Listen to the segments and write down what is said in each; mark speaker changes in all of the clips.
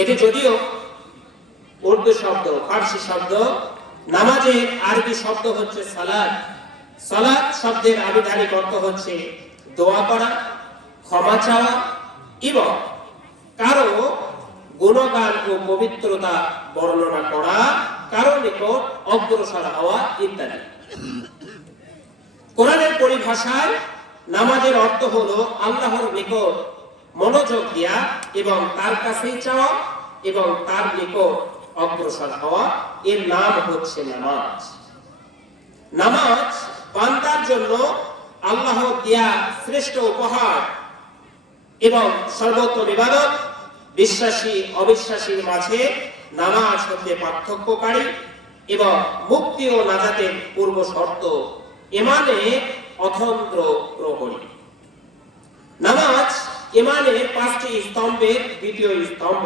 Speaker 1: এটি যদিও উর্দু শব্দ, ফার্সি শব্দ নামাজের আরবি শব্দ হচ্ছে সালাদ সালাদ শব্দের আবিধানিক অর্থ হচ্ছে দোয়া করা, ক্ষমা চাওয়া এবং কারও গুণগান ও পবিত্রতা বর্ণনা করা, কারও নিকট অগ্রসর হওয়া ইত্যাদি। কোরআনের পরিভাষায় নামাজের অর্থ হলো আল্লাহর নিকট মনোযোগ দেয়া এবং তার কাছেই চাওয়া এবং তার নিকট অগ্রসর হওয়া। এর নাম হচ্ছে নামাজ। নামাজ বান্দার জন্য আল্লাহ দিয়া শ্রেষ্ঠ উপহার এবং সর্বোত্তম ইবাদত। বিশ্বাসী, অবিশ্বাসীর মাঝে নামাজ হতে পার্থক্যকারী এবং মুক্তি ও নাজাতের পূর্ব শর্ত এমানে অথন্ত্র প্রহরী। নামাজ ইমানের পাঁচটি স্তম্ভের দ্বিতীয় স্তম্ভ,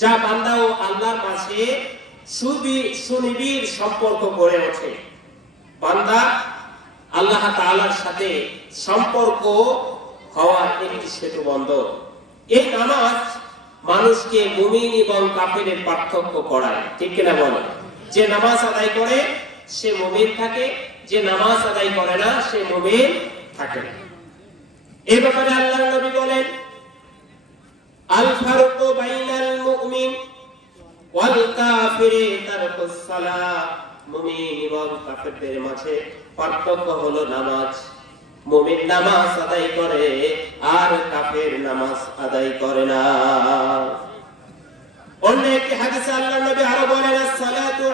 Speaker 1: যা বান্দা ও আল্লাহর সুবি, সুনিবিড় সম্পর্ক গড়ে ওঠে। বান্দা আল্লাহ তাআলার সাথে সম্পর্ক হওয়ার একটি সেতু বন্ধন এই নামাজ মানুষকে মুমিন এবং কাফেরের পার্থক্য করায়, ঠিক কিনা বলে? যে নামাজ আদায় করে, সে মুমিন থাকে, যে নামাজ আদায় করে না, সে মুমিন থাকে না। এই ব্যাপারে আল্লাহ নবী বলেন আল ফারুকু বাইনাল মুমিন ওয়াল কাফিরি তারকুস মুমিন এবং কাফেরদের মাঝে পার্থক্য হলো নামাজ। মুমিন নামাজ আদায় করে, আর কাফের নামাজ আদায় করে না। অন্য একটি হাদিসে আল্লাহ নবী আরও বলেন as-salatu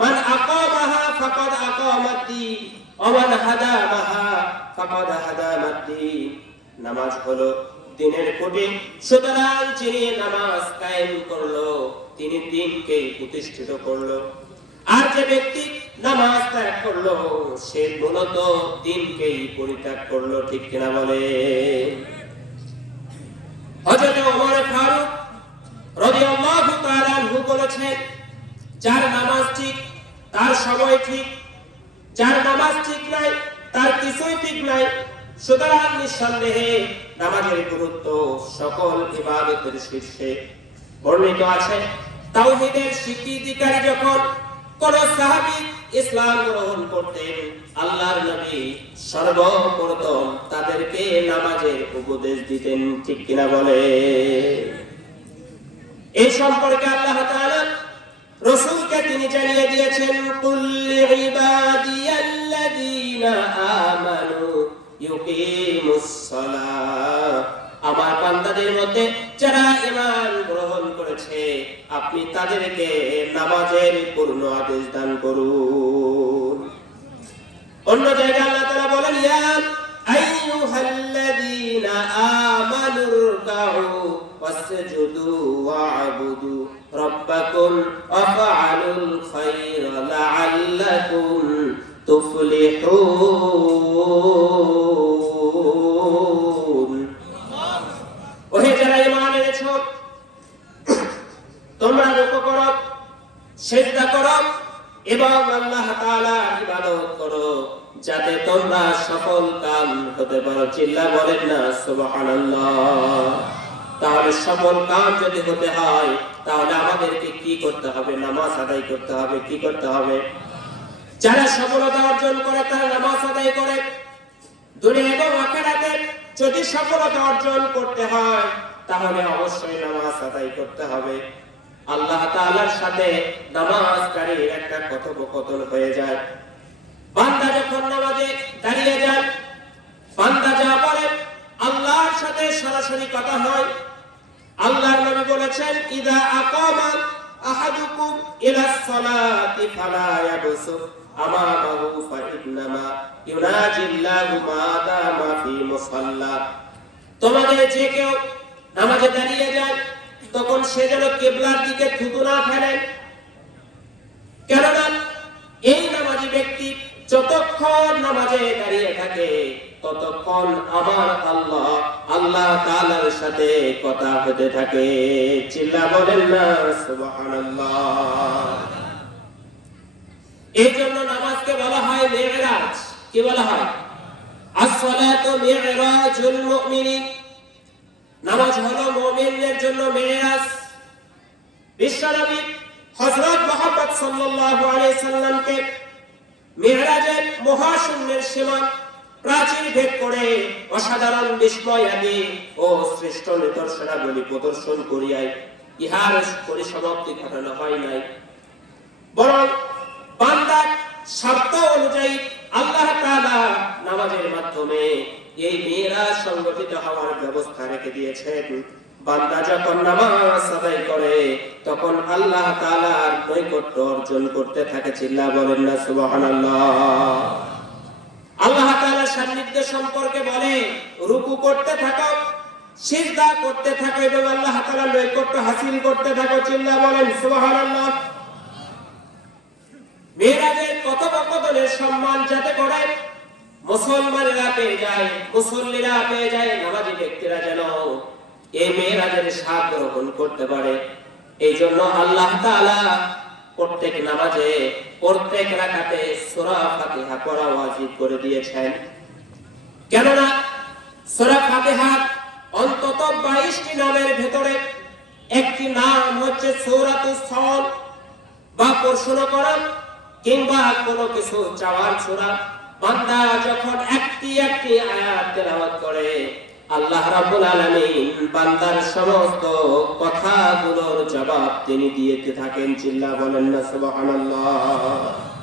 Speaker 1: মান আকামাহা ফাকাদ আকামাদ্দিন, ওয়া মান হাদামাহা ফাকাদ হাদামাদ্দিন। নামাজ হলো দিনের কোটে। সুতরাং যিনি নামাজ কায়েম করল, তিনি দিনকে প্রতিষ্ঠিত করল। আর যে ব্যক্তি নামাজ ত্যাগ করল, সে মূলত দিনকেই পরিত্যাগ করল, ঠিক কিনা বলে? নিঃসন্দেহে নামাজের গুরুত্ব সকল ইবাদতের শীর্ষে বর্ণিত আছে। তাওহীদের স্বীকৃতিকারী যখন কোন সাহাবী ইসলাম গ্রহণ করতেন, আল্লাহর নবী সর্বপ্রথম তাদেরকে নামাজের উপদেশ দিতেন, ঠিক কিনা বলে? এই সম্পর্কে আল্লাহ তাআলা রসুলকে তিনি জানিয়ে দিয়েছেন কুল্লি ইবাদিয়াল্লাযীনা আমানু ইউকিমুস সালাহ আমার বান্দাদের মধ্যে যারা ঈমান গ্রহণ করেছে, আপনি তাদেরকে নামাজের পূর্ণ আদেশ দান করুন। অন্য জায়গায় আল্লাহ তাআলা বলেন, ইয়া আইয়ুহাল্লাযীনা আমানু রুকাউ ওয়াসজুদু ওয়া'বুদু রাব্বাকুম ওয়াফআলুল খায়রা লা'আল্লাকুম তুফলিহুন। তোমরা রুকু করো, সেজদা করো এবং আল্লাহ তাআলার ইবাদত করো, যাতে তোমরা সফল কাম হতে পারো। চিল্লা বলেন না, সুবহানাল্লাহ। তাহলে সফল কাম যদি হতে হয়, তাহলে আমাদেরকে কি করতে হবে? নামাজ আদায় করতে হবে, কি করতে হবে? যারা সফলতা অর্জন করে, তারা নামাজ আদায় করে। দুনিয়া এবং আখেরাতে যদি সফলতা অর্জন করতে হয়, তাহলে অবশ্যই নামাজ আদায় করতে হবে। আল্লাহ তাআলার সাথে নামাজকারীর একটা কথোপকথন হয়ে যায়। বান্দা যখন নামাজে দাঁড়িয়ে যায়, বান্দা যা বলে, আল্লাহর সাথে সরাসরি কথা হয়। আল্লাহর নবী বলেছেন, ইদা আকামা আহাদুকুম ইলা সালাতি ফালা ইয়াবসুর আমামাহু ফাইন্নামা ইউনাজিল্লাহু মা দামা ফি মুসাল্লা। তোমাদের যে কেউ নামাজে দাঁড়িয়ে যায় তখন সে যেন কেবলার দিকে থুতু না ফেলে। কেননা, এই নামাজি ব্যক্তি যতক্ষণ নামাজে দাঁড়িয়ে থাকে, ততক্ষণ আমার আল্লাহ আল্লাহ তাআলার সাথে কথা হতে থাকে। চিল্লা বলেন না এই জন্য নামাজকে বলা হয় মেরাজ কি বলা হয়? আসসালাতু মিরাজুল মুমিনিন। নামাজ হলো মুমিনদের জন্য মেরাজ বিশ্বনবী হযরত মুহাম্মদ সাল্লাল্লাহু আলাইহি সাল্লামকে মেরাজের মহাশূন্যের সীমা প্রাচীর ভেদ করে অসাধারণ বিস্ময় আদি ও শ্রেষ্ঠ নিদর্শনাবলী প্রদর্শন করিয়ায় ইহার পরিসমাপ্তি ঘটানো হয় নাই। বরং বান্দার শর্ত অনুযায়ী নামাজের মাধ্যমে এই মেয়েরাজ সংগঠিত হওয়ার ব্যবস্থা রেখে দিয়েছেন। বান্দা যখন নামাজ আদায় করে, তখন আল্লাহ তাআলার নৈকট্য অর্জন করতে থাকে চিল্লা বলেন না, সুবহানাল্লাহ। আল্লাহ তাআলার সান্নিধ্য সম্পর্কে বলে, রুকু করতে থাকো, সিজদা করতে থাকো এবং আল্লাহ তাআলার নৈকট্য হাসিল করতে থাকো চিল্লা বলেন, সুবহানাল্লাহ। মেয়েরাজের কথোপকথনের সম্মান যাতে করে মুসলমানেরা পেয়ে যায় মুসল্লিরা পেয়ে যায় নামাজি ব্যক্তিরা যেন এই মেয়েরাজের স্বাদ গ্রহণ করতে পারে। এই জন্য আল্লাহ তাআলা প্রত্যেক নামাজে, প্রত্যেক রাকাতে সূরা ফাতিহা পড়া ওয়াজিব করে দিয়েছেন। কেননা সূরা ফাতিহা অন্তত 22টি নামের ভেতরে একটি নাম হচ্ছে সূরাতুস সাল বা প্রশ্ন করা কিংবা কোনো কিছু চাওয়ার ছোড়া বান্দা যখন একটি একটি আয়াত তেলাওয়াত করে, আল্লাহ রাব্বুল আলামিন বান্দার সমস্ত কথাগুলোর জবাব তিনি দিতে থাকেন। চিল্লা বলেন না, সুবহানাল্লাহ।